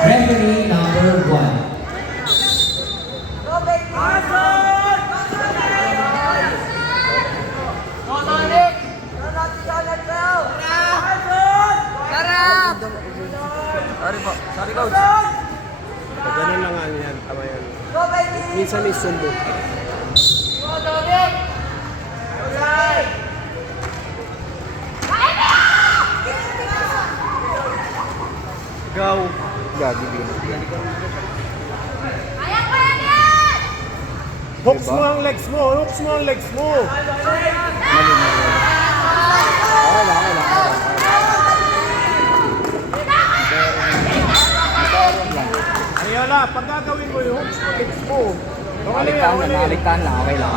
Referee number 1. Sorry po. Sorry, coach. Ganun lang nga yan. Tama yan. Minsan may sumbo. Go. Gagi din. Hooks mo ang legs mo. Hooks mo ang legs mo. Mali na. Okay lang. Ayola, pag gagawin mo yung hooks mo, legs mo. Naligtaan lang. Okay lang.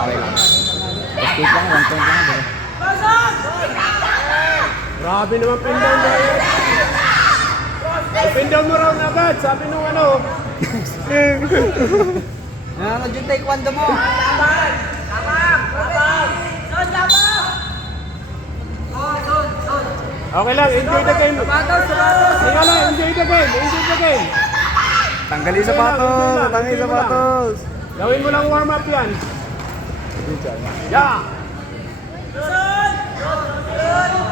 Escape lang, 1 point lang. Bro. Grabe naman pin down na yun. Pin down mo raw na agad. Sabi nung ano. Nanonood yung taekwondo mo. Okay lang, enjoy the game. Ayola, enjoy the game. Enjoy the game. Tanggalin sapatos. Tanggalin sapatos. Gawin mo lang warm up yan. Yeah.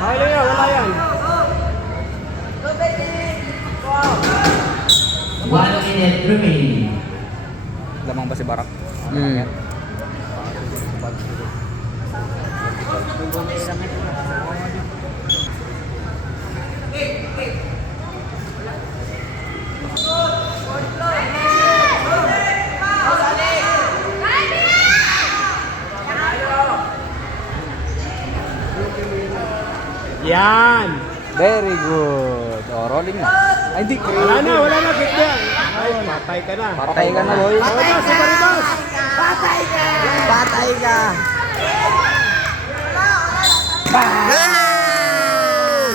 Okay lang yan, wala yan. 1 minute remaining. Lamang ba si Barak? Yan. Very good. Oh, rolling na. Ay, hindi. Wala na, get yan. Ay, patay ka na. Patay ka na, boy. Ribas, super ribas. Patay ka.